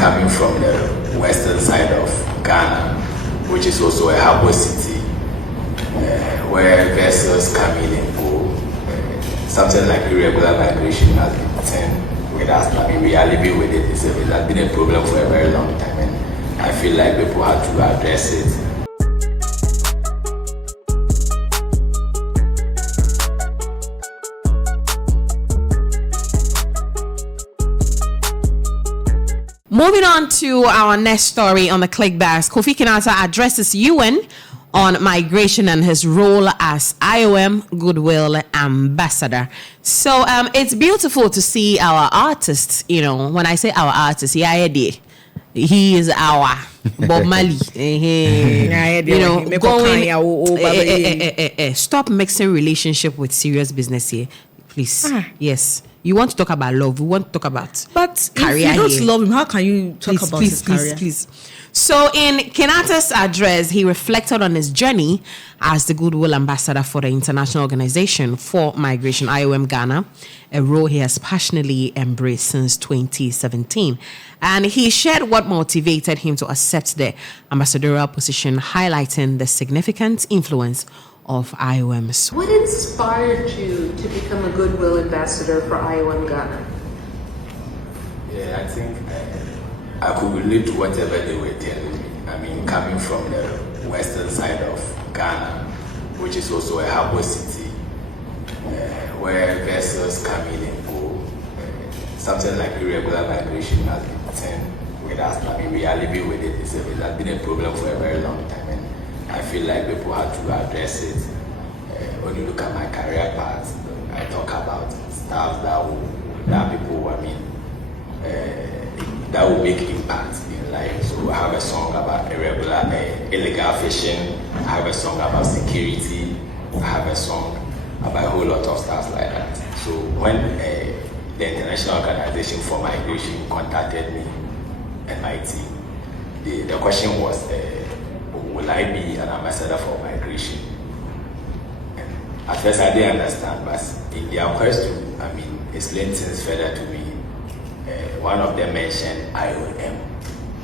coming from the western side of Ghana, which is also a harbor city, where vessels come in and go. Something like irregular migration has been seen with us. I mean, we are living with it. It has been a problem for a very long time, and I feel like people have to address it. Moving on to our next story on the Clickbacks, Kofi Kinaata addresses UN on migration and his role as IOM Goodwill Ambassador. So it's beautiful to see our artists, you know, when I say our artists, he is our Bob Marley. You know, going, stop mixing relationship with serious business here, please. Yes. You want to talk about love. We want to talk about career. If you don't love him, how can you talk about his career? Please. So in Kinaata's address, he reflected on his journey as the Goodwill Ambassador for the International Organization for Migration, IOM Ghana, a role he has passionately embraced since 2017. And he shared what motivated him to accept the ambassadorial position, highlighting the significant influence of IOMs. What inspired you to become a Goodwill Ambassador for IOM Ghana? Yeah, I think I could relate to whatever they were telling me. I mean, coming from the western side of Ghana, which is also a harbor city, where vessels come in and go. Something like irregular migration has been seen with us. I mean, we are living with it. It has been a problem for a very long time, and I feel like people have to address it. When you look at my career path, I talk about stuff that people, I mean, that will make impact in life. So I have a song about illegal fishing. I have a song about security. I have a song about a whole lot of stuff like that. So when the International Organization for Migration contacted me and my team, the question was, will I be an ambassador for migration? And at first I didn't understand, but in their quest to, I mean, explain things further to me, one of them mentioned IOM,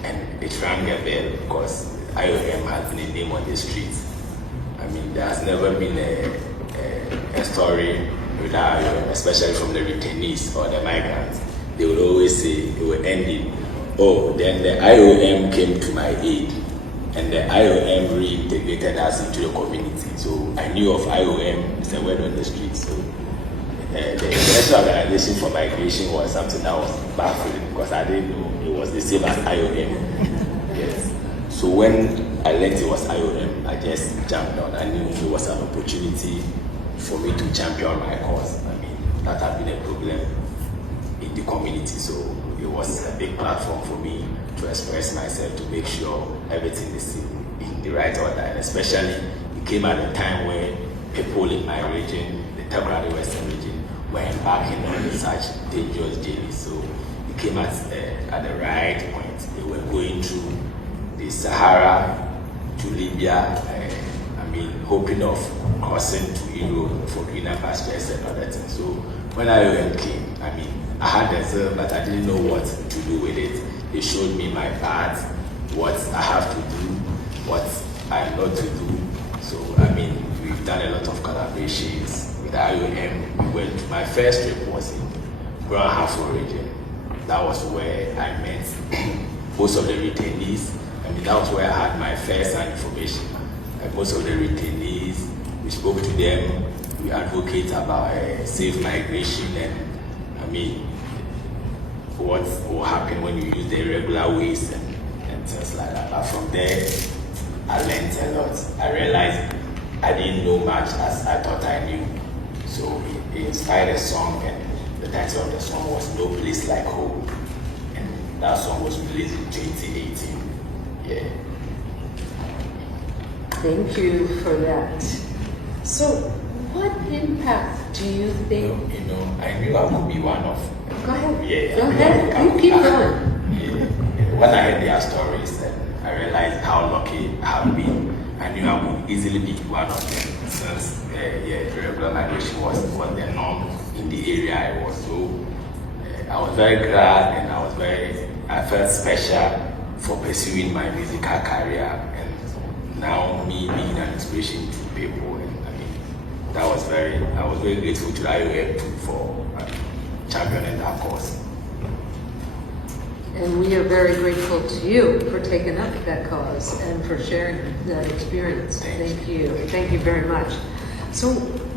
and it rang a bell because IOM has been a name on the streets. I mean, there has never been a story without IOM, especially from the returnees or the migrants. They would always say, it would end in, oh, then the IOM came to my aid. And the IOM reintegrated us into the community. So I knew of IOM, it's a word on the street. So the International Organization for Migration was something that was baffling because I didn't know it was the same as IOM. Yes. So when I learned it was IOM, I just jumped on. I knew it was an opportunity for me to champion my cause. I mean, that had been a problem in the community. So it was a big platform for me to express myself, to make sure everything is in the right order. And especially, it came at a time where people in my region, the Takoradi Western region, were embarking on such dangerous journeys. So it came at the right point. They were going through the Sahara to Libya, I mean, hoping of crossing to Europe for greener pastures and other things. So when I came, I mean, I had the zeal, but I didn't know what to do with it. They showed me my path, what I have to do, what I'm not to do. So, I mean, we've done a lot of collaborations with IOM. My first trip was in Grand Harbour region. That was where I met most of the returnees. I mean, that was where I had my first-hand information. Like most of the returnees, we spoke to them, we advocate about safe migration and, I mean, what will happen when you use the irregular ways and things like that. But from there, I learned a lot. I realized I didn't know much as I thought I knew. So it inspired a song, and the title of the song was No Place Like Home. And that song was released in 2018. Yeah. Thank you for that. So what impact do you think? You know, I knew I would be one of. Go ahead. Yeah. Go ahead. You keep going. Yeah. When I heard their stories, and I realized how lucky I have been. I knew I would easily be one of them since irregular migration was the norm in the area I was. So I was very glad, and I was very I felt special for pursuing my musical career, and now me being an inspiration to people. And I was very grateful to IOM for championing that cause. And we are very grateful to you for taking up that cause and for sharing that experience. Thank you. Thank you very much. So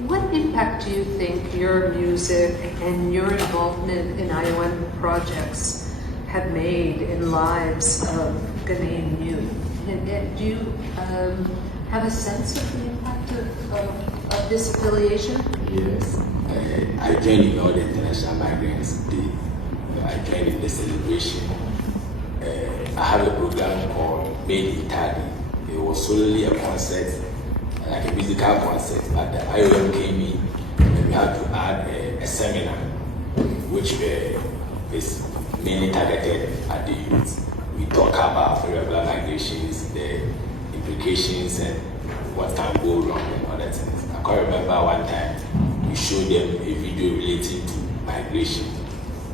what impact do you think your music and your involvement in IOM projects have made in lives of Ghanaian youth? And do you have a sense of the impact of this affiliation? Yes. I joined in all the International Migrants Day. I joined in the celebration. I have a program called Made in Italy. It was solely a concert, like a musical concert, but the IOM came in and we had to add a seminar which is mainly targeted at the youth. We talk about irregular migrations, the implications and what can go wrong and other things. I can remember one time we showed them a video relating to migration,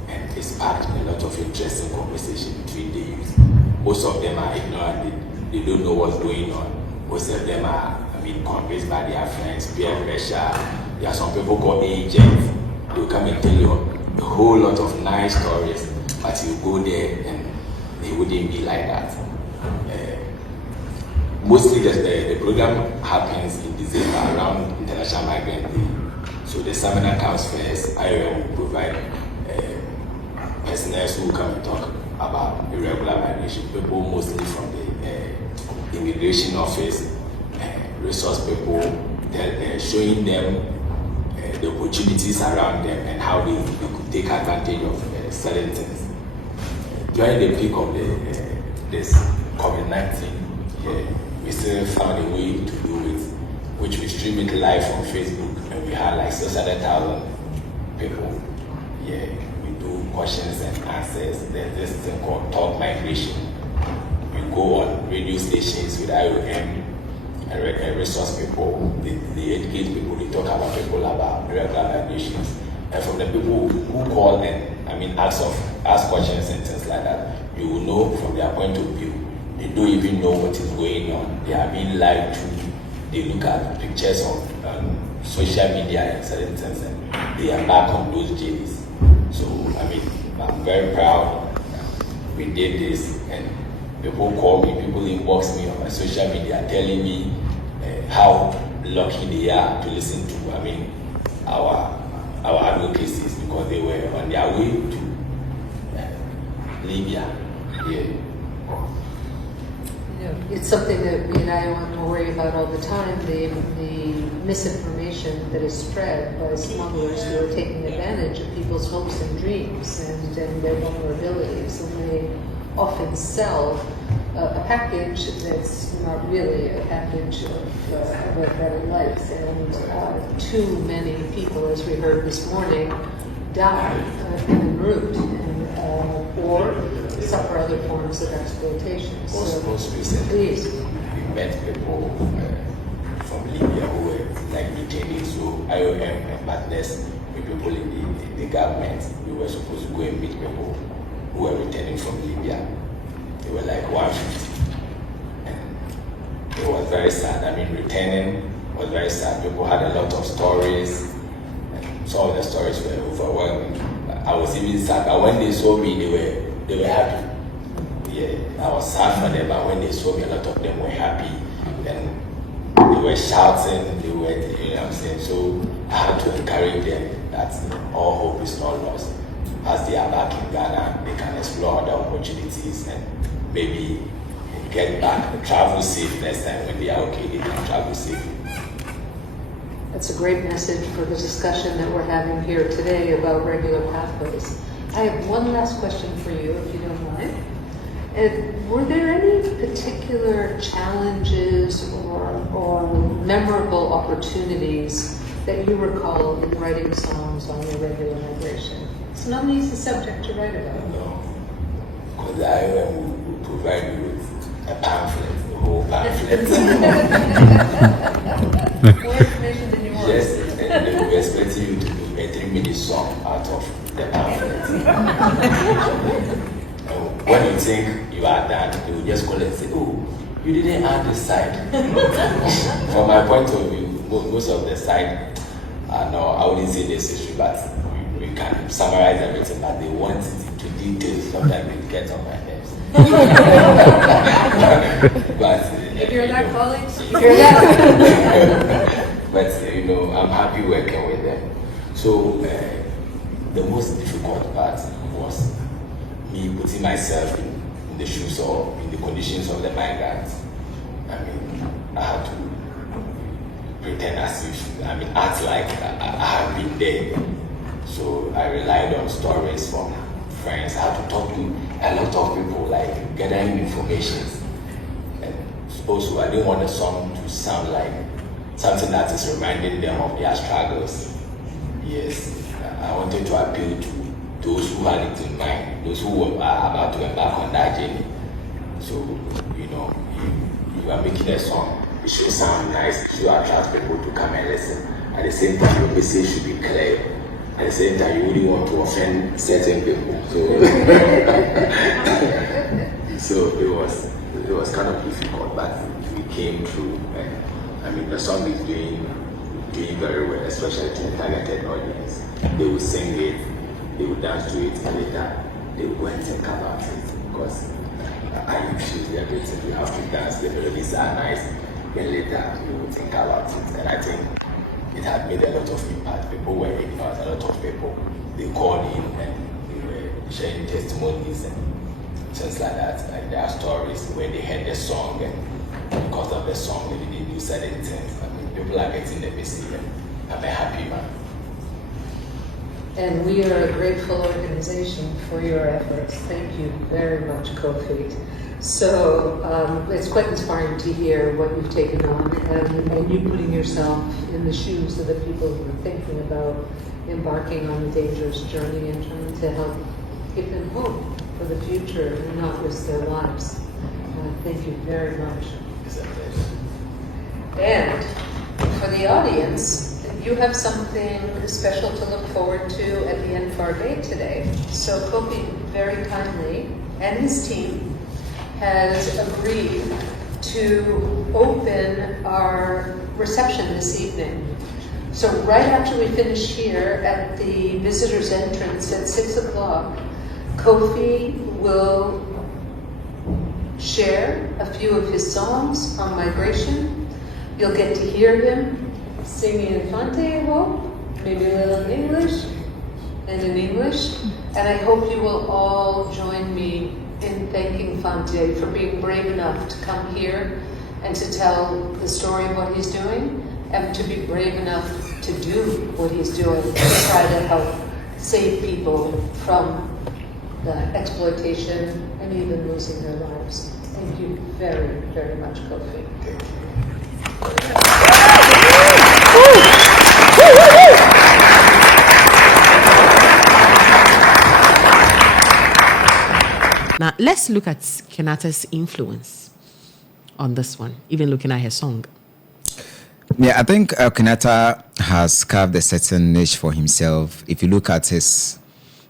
and it sparked a lot of interesting conversation between the youth. Most of them are ignorant, they don't know what's going on. Most of them are convinced by their friends, peer pressure. There are some people called agents. They will come and tell you a whole lot of nice stories, but you go there and they wouldn't be like that. Mostly the program happens in December around International Migrant Day. So the seminar comes first. IOM will provide personnel who come and talk about irregular migration. People mostly from the immigration office, resource people, showing them the opportunities around them and how they could take advantage of certain things. During the peak of this COVID-19, we still found a way to do it, which we stream it live on Facebook, and we had like 600,000 people. Yeah, we do questions and answers. There's this thing called Talk Migration. We go on radio stations with IOM and resource people, they educate people, they talk about people about irregular migrations. And from the people who call and ask questions and things like that, you will know from their point of view. They don't even know what is going on. They are being lied to. They look at pictures on social media and certain things, and they are back on those journeys. So I'm very proud we did this, and people call me, people inbox me on my social media telling me how lucky they are to listen to our advocacies, because they were on their way to Libya. Yeah. It's something that we and IOM worry about all the time, the misinformation that is spread by smugglers who are taking advantage of people's hopes and dreams and their vulnerabilities, and they often sell a package that's not really a package of a better life. And too many people, as we heard this morning, die en route or suffer other forms of exploitation. Most recently, we met people from Libya who were like detainees. So IOM and partners with people in the government, we were supposed to go and meet people who were returning from Libya. They were like 150. And it was very sad. Returning was very sad. People had a lot of stories, and some of the stories were overwhelming. I was even sad, but when they saw me, they were happy. Yeah, I was sad for them, but when they saw me, a lot of them were happy, and they were shouting, they were, So I had to encourage them that all hope is not lost. As they are back in Ghana, they can explore other opportunities and maybe get back and travel safe next time. When they are okay, they can travel safely. That's a great message for the discussion that we're having here today about regular pathways. I have one last question for you, if you don't mind. Were there any particular challenges or memorable opportunities that you recall in writing songs on irregular migration? It's not an easy subject to write about. No, because I will provide you with a pamphlet, the whole pamphlet. More information than you want. Yes, and they will expect you to do a 3-minute song out of the pamphlet. when you think you are done, they will just call and say, oh, you didn't add this side. From my point of view, most of the side, no, I wouldn't say necessary, but we can summarize everything, but they want it into details. Sometimes it gets on my nerves. But if you're that colleagues, if you're that. But I'm happy working with them. So the most difficult part was me putting myself in the shoes or in the conditions of the migrants. I mean, I had to pretend as if, act like I have been there. So I relied on stories from friends. I had to talk to a lot of people, like gathering information. And also, I didn't want the song to sound like something that is reminding them of their struggles. Yes, I wanted to appeal to those who had it in mind, those who are about to embark on that journey. So, you are making a song, it should sound nice, it should attract people to come and listen. At the same time, your message should be clear. At the same time, you really want to offend certain people. So, it was kind of difficult, but we came through. And the song is doing very well, especially to the targeted audience. They will sing it, they will dance to it, and later they will go and think about it. Because I infuse everything, you have to dance, the melodies are nice, then later you will think about it. And I think it had made a lot of impact. People were ignorant, a lot of people, they called in and they were sharing testimonies and things like that, like their stories when they heard the song, and because of the song they didn't do certain things. People are getting the message, and I'm a happy man. And we are a grateful organization for your efforts. Thank you very much, Kofi. So it's quite inspiring to hear what you've taken on, and you putting yourself in the shoes of the people who are thinking about embarking on a dangerous journey and trying to help give them hope for the future and not risk their lives. Thank you very much. It's a pleasure. And for the audience, you have something special to look forward to at the end of our day today. So Kofi very kindly and his team has agreed to open our reception this evening. So right after we finish here at the visitors entrance at 6 o'clock, Kofi will share a few of his songs on migration. You'll get to hear him singing Infante, I hope, maybe a little in English, and in English. And I hope you will all join me in thanking Fante for being brave enough to come here and to tell the story of what he's doing, and to be brave enough to do what he's doing, to try to help save people from the exploitation and even losing their lives. Thank you very, very much, Kofi. Thank you. Now, let's look at Kinaata's influence on this one, even looking at her song. Yeah, I think Kinaata has carved a certain niche for himself. If you look at his,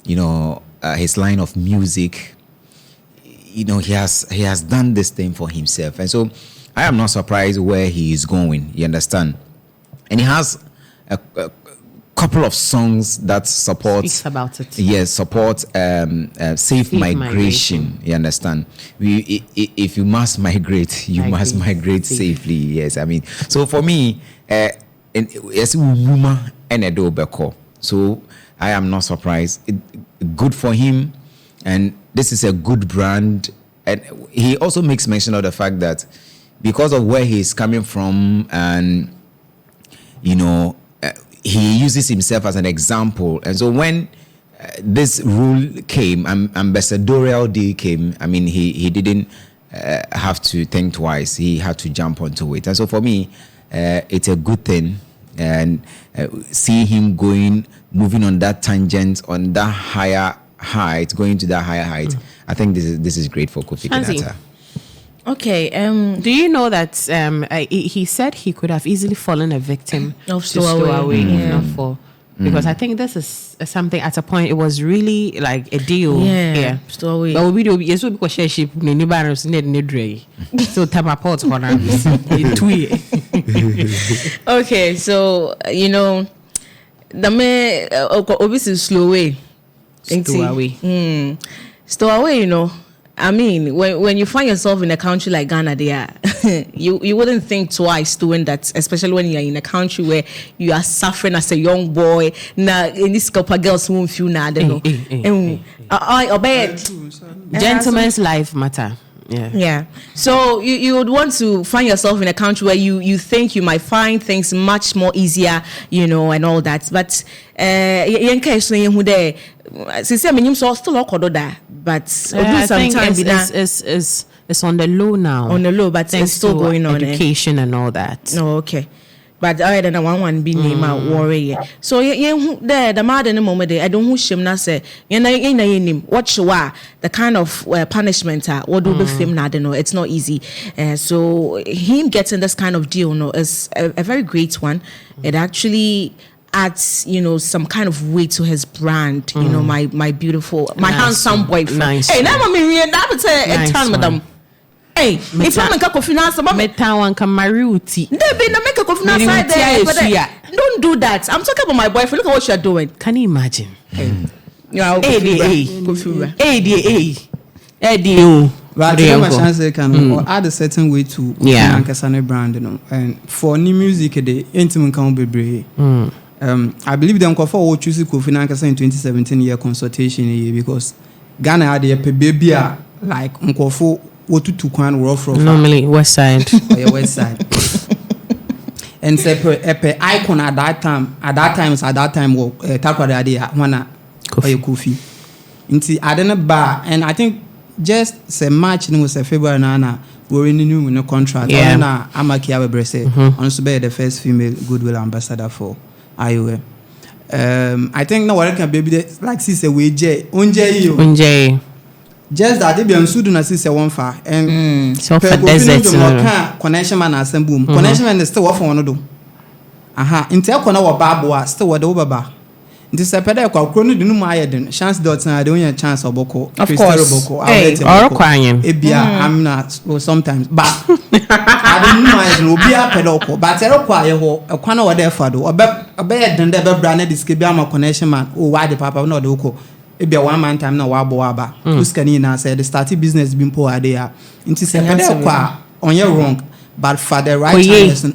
his line of music, he has done this thing for himself. And so I am not surprised where he is going, you understand? And he has a couple of songs that support Speaks about it. Yes, support safe migration. You understand? If you must migrate, you must migrate safely. Yes, I mean, so for me, yes, woman and a dobeko. So I am not surprised. Good for him, and this is a good brand. And he also makes mention of the fact that because of where he's coming from, and he uses himself as an example. And so when this rule came, ambassadorial deal came, I mean, he didn't have to think twice. He had to jump onto it. And so for me, it's a good thing. And see him moving on that tangent, on that higher height, going to that higher height. I think this is great for Kofi Kinaata. Okay. Do you know that he said he could have easily fallen a victim of to stowaway, Yeah. for Because I think this is something at a point it was really like a deal. Yeah. Story. But we do yes we because share ship ni barons need dre. So tamaport corner. Okay, so you know the me obviously slow way. Stowaway, you know. I mean, when you find yourself in a country like Ghana, there, you wouldn't think twice doing that, especially when you are in a country where you are suffering as a young boy. Now, in this couple girls won't feel nada, no. I obey. Gentleman's life matter. Yeah. So you would want to find yourself in a country where you think you might find things much more easier, you know, and all that. But but I think it's on the low now. On the low, but it's still going on. Education and all that. Oh, okay. But I don't one be name out worry. So there the mad in the moment I don't who shim na say what you are the kind of punishment what do the film na know it's not easy. So him getting this kind of deal no is a very great one. It actually adds, you know, some kind of weight to his brand. You know, my beautiful, my handsome boyfriend. Nice. Hey, now I'm nice turn madam. Hey, if I'm a Kofi Kinaata, don't do that. I'm talking about my boyfriend. Look at what you're doing. Can you imagine? Yeah, But I chance can add a certain way to Ankasane brand, you know. And for new music, the intimate can be I believe them for what choose Kofi Kinaata in 2017 year consultation because Ghana had a baby like Nkofo what to kwan rough normally west side or your west side. And say per icon at that time Takwa idea wana Kofi. Inti adena ba and I think just say March no was February na we're in new no contract. Na Amaki Abebrese on so be the first female goodwill ambassador for IOM. I think now what can baby like sister we unje just that they be on sudu na sister one far and so for desert connection man assemble connection man still what for one do inte akona wa babo still what do baba inte se pede kwa kro no dinu ma ayeden chance dot na dey on chance oboko boko or kwanyem ebia I'm not sometimes but I don't know obi apedoko but erokwa ye ho ekwana wa dey fa do obe den dey be bra na diske bia ma connection man o wa de papa na odoko ebia one man time na wabo aba uskani na say the starting business been poor there into say kwa on your wrong but for the right person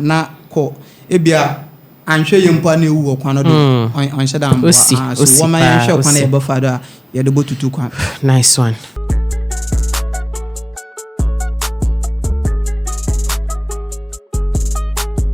na ko ebia anhwe yempa na ewu okwa no do on shedam so woman hwe okwa na ebe father ye de botutu kwa nice one.